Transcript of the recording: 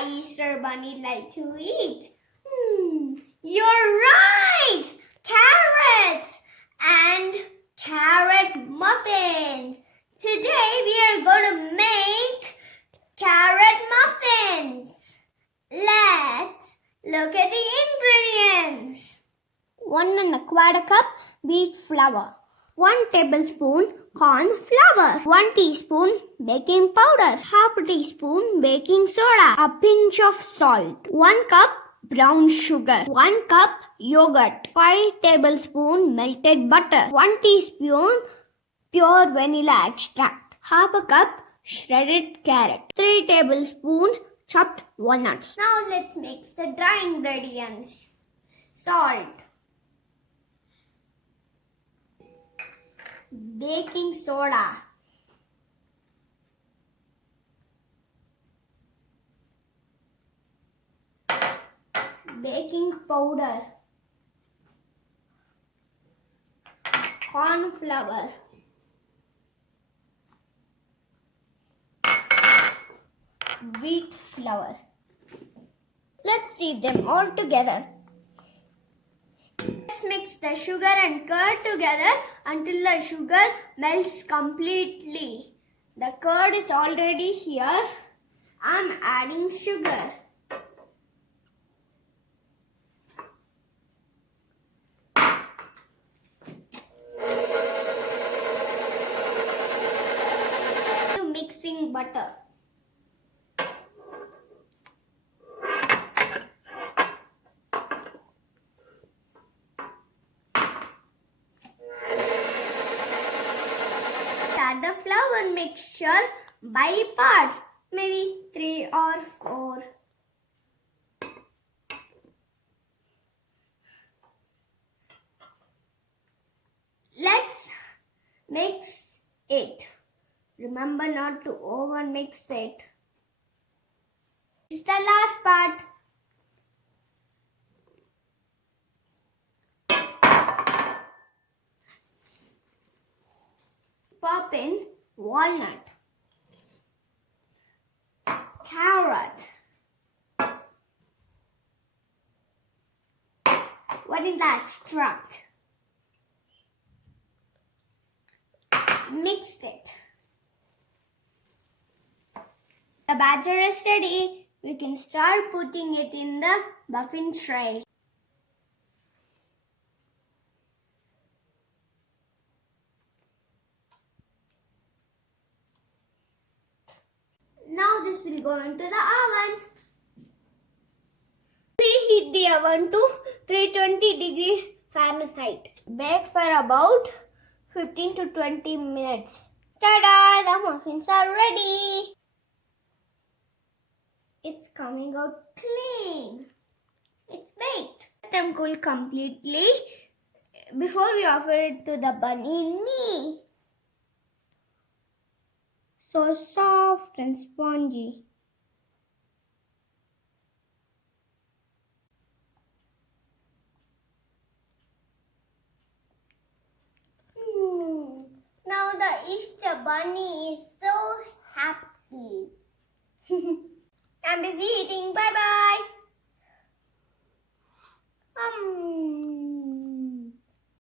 the Easter bunny like to eat? You're right! Carrots and carrot muffins. Today we are going to make carrot muffins. Let's look at the ingredients. 1¼ cup wheat flour. 1 tablespoon corn flour. 1 teaspoon baking powder. Half a teaspoon baking soda. A pinch of salt. 1 cup brown sugar. 1 cup yogurt. 5 tablespoon melted butter. 1 teaspoon pure vanilla extract. Half a cup shredded carrot. 3 tablespoon chopped walnuts. Now let's mix the dry ingredients. Salt. Baking soda. Baking powder. Corn flour. Wheat flour. Let's see them all together. Let's mix the sugar and curd together until the sugar melts completely. The curd is already here. I'm adding sugar. Mixing butter. Add the flour mixture by parts, maybe 3 or 4. Let's mix it. Remember not to over mix it. This is the last part. Pop in walnut, carrot, vanilla extract. Mix it. The batter is ready. We can start putting it in the muffin tray. Now this will go into the oven. Preheat the oven to 320 Fahrenheit. Bake for about 15 to 20 minutes. Ta-da! The muffins are ready. It's coming out clean. It's baked. Let them cool completely before we offer it to the bunny and me. So soft and spongy. Now the Easter bunny is so happy. I'm busy eating. Bye-bye.